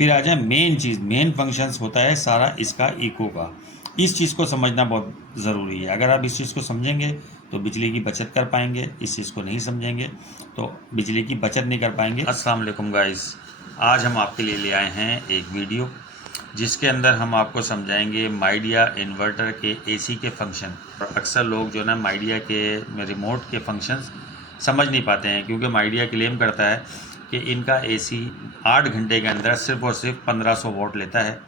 फिर आ जाए मेन चीज़, main functions होता है सारा इसका इको का। इस चीज़ को समझना बहुत ज़रूरी है। अगर आप इस चीज़ को समझेंगे तो बिजली की बचत कर पाएंगे, इस चीज़ को नहीं समझेंगे तो बिजली की बचत नहीं कर पाएंगे। अस्सलाम वालेकुम गाइस, आज हम आपके लिए ले आए हैं एक वीडियो जिसके अंदर हम आपको समझाएंगे माइडिया इन्वर्टर के एसी के फंक्शन। अक्सर लोग जो ना माइडिया के रिमोट के फंक्शंस समझ नहीं पाते हैं, क्योंकि माइडिया क्लेम करता है कि इनका एसी 8 घंटे के अंदर सिर्फ़ और सिर्फ 1500 वोट लेता है।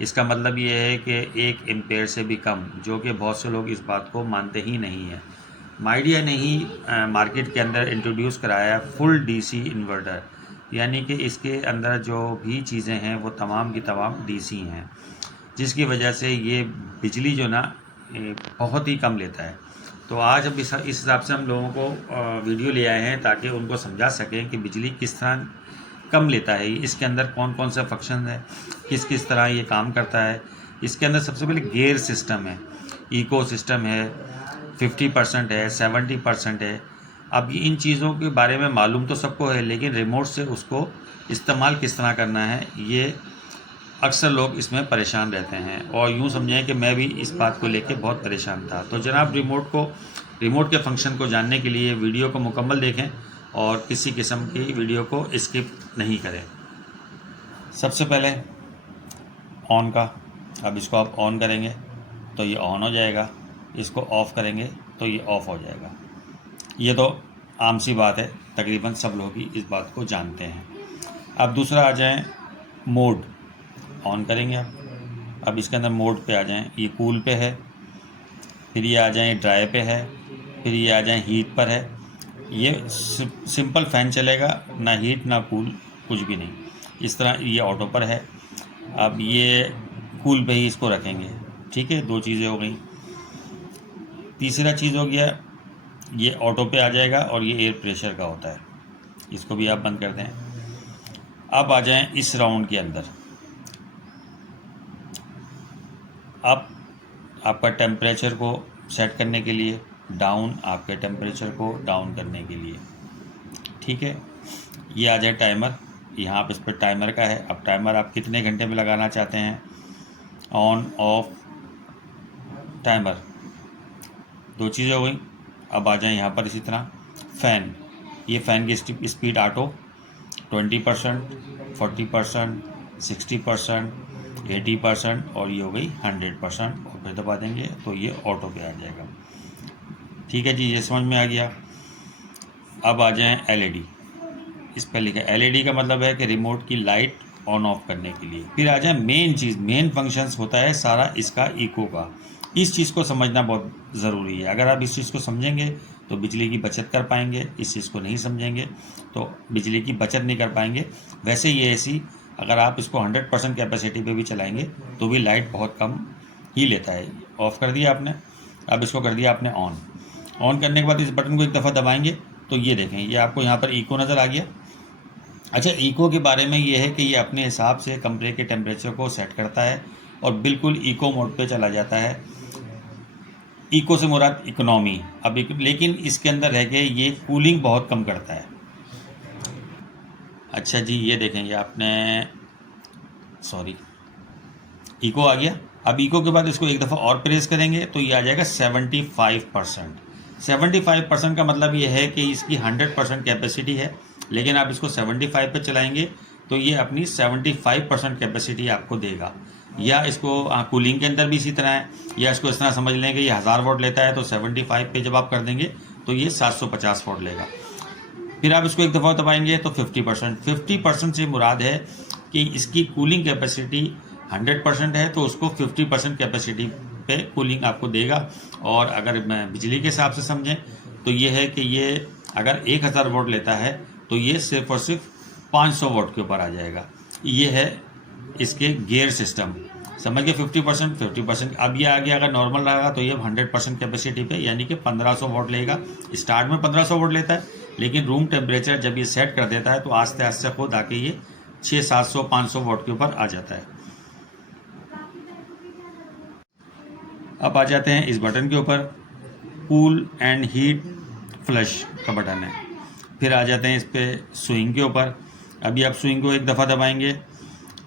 इसका मतलब ये है कि 1 एम्पेयर से भी कम, जो कि बहुत से लोग इस बात को मानते ही नहीं हैं। माइडिया ने ही मार्केट के अंदर इंट्रोड्यूस कराया फुल डीसी इन्वर्टर, यानी कि इसके अंदर जो भी चीज़ें हैं वो तमाम की तमाम डीसी हैं, जिसकी वजह से ये बिजली जो ना बहुत ही कम लेता है। तो आज अब इस हिसाब से हम लोगों को वीडियो ले आए हैं ताकि उनको समझा सकें कि बिजली किस तरह कम लेता है, इसके अंदर कौन कौन से फंक्शन है, किस किस तरह ये काम करता है। इसके अंदर सबसे पहले गेयर सिस्टम है, इको सिस्टम है, 50% है, 70% है। अब इन चीज़ों के बारे में मालूम तो सबको है, लेकिन रिमोट से उसको इस्तेमाल किस तरह करना है ये अक्सर लोग इसमें परेशान रहते हैं। और यूँ समझें कि मैं भी इस बात को लेके बहुत परेशान था। तो जनाब रिमोट के फंक्शन को जानने के लिए वीडियो को मुकम्मल देखें और किसी किस्म की वीडियो को स्किप नहीं करें। सबसे पहले ऑन का, अब इसको आप ऑन करेंगे तो ये ऑन हो जाएगा, इसको ऑफ़ करेंगे तो ये ऑफ़ हो जाएगा। ये तो आम सी बात है, तकरीबन सब लोग ही इस बात को जानते हैं। अब दूसरा आ जाएं मोड, ऑन करेंगे आप, अब इसके अंदर मोड पे आ जाएं। ये कूल पे है, फिर ये आ जाएं ड्राई पे है, फिर ये आ जाएं हीट पर है। ये सिंपल फ़ैन चलेगा, ना हीट ना कूल, कुछ भी नहीं। इस तरह ये ऑटो पर है। अब ये कूल पे ही इसको रखेंगे, ठीक है। 2 चीज़ें हो गई। तीसरा चीज़ हो गया, ये ऑटो पे आ जाएगा और ये एयर प्रेशर का होता है, इसको भी आप बंद कर दें। अब आ जाएं इस राउंड के अंदर। अब आपका टेम्परेचर को सेट करने के लिए, डाउन, आपके टेम्परेचर को डाउन करने के लिए, ठीक है। ये आ जाए टाइमर, यहाँ आप इस पर टाइमर का है। अब टाइमर आप कितने घंटे में लगाना चाहते हैं, ऑन ऑफ टाइमर, 2 चीज़ें हो गई। अब आ जाए यहाँ पर इसी तरह फ़ैन, ये फ़ैन की स्पीड ऑटो 20%, 40%, 60%, 80% और ये हो गई 100%। और फिर दबा देंगे तो ये ऑटो पे आ जाएगा, ठीक है जी। ये समझ में आ गया। अब आ जाएं एलईडी, इस पर लिखा है एलईडी का मतलब है कि रिमोट की लाइट ऑन ऑफ करने के लिए। फिर आ जाए मेन चीज़, मेन फंक्शंस होता है सारा इसका इको का। इस चीज़ को समझना बहुत ज़रूरी है। अगर आप इस चीज़ को समझेंगे तो बिजली की बचत कर पाएंगे, इस चीज़ को नहीं समझेंगे तो बिजली की बचत नहीं कर पाएंगे। वैसे ये एसी अगर आप इसको 100% कैपेसिटी पे भी चलाएंगे तो भी लाइट बहुत कम ही लेता है। ऑफ़ कर दिया आपने, अब इसको कर दिया आपने ऑन। ऑन करने के बाद इस बटन को एक दफ़ा दबाएंगे तो ये देखें, ये आपको यहाँ पर इको नज़र आ गया। अच्छा, इको के बारे में ये है कि ये अपने हिसाब से कमरे के टेम्परेचर को सेट करता है और बिल्कुल इको मोड पे चला जाता है। इको से मुराद इकोनॉमी। अब लेकिन इसके अंदर रह के ये कूलिंग बहुत कम करता है। अच्छा जी, ये देखें, ये आपने इको आ गया। अब इको के बाद इसको एक दफ़ा और प्रेस करेंगे तो ये आ जाएगा 75%। 75% का मतलब ये है कि इसकी 100% कैपेसिटी है, लेकिन आप इसको 75 पे चलाएंगे तो ये अपनी 75% कैपेसिटी आपको देगा। या इसको कूलिंग के अंदर भी इसी तरह है, या इसको इस तरह समझ लें कि ये 1000 वोट लेता है तो 75 पे जब आप कर देंगे तो ये 750 वोट लेगा। फिर आप इसको एक दफ़ा दबाएंगे तो 50% से मुराद है कि इसकी कूलिंग कैपेसिटी 100% है तो उसको 50% कैपेसिटी पे कूलिंग आपको देगा। और अगर मैं बिजली के हिसाब से समझें तो ये है कि ये अगर 1000 वोट लेता है तो ये सिर्फ़ और सिर्फ 500 वोट के ऊपर आ जाएगा। ये है इसके गियर सिस्टम, समझ गए। 50%। अब ये आ गया, अगर नॉर्मल रहेगा तो ये 100% कैपेसिटी पे यानी कि 1500 वोट लेगा। स्टार्ट में 1500 वोट लेता है, लेकिन रूम टेम्परेचर जब ये सेट कर देता है तो आस्ते आस्ते खुद आके ये 600-700-500 वोट के ऊपर आ जाता है। अब आ जाते हैं इस बटन के ऊपर, कूल एंड हीट फ्लश का बटन है। फिर आ जाते हैं इस पर स्विंग के ऊपर। अभी आप स्विंग को एक दफ़ा दबाएंगे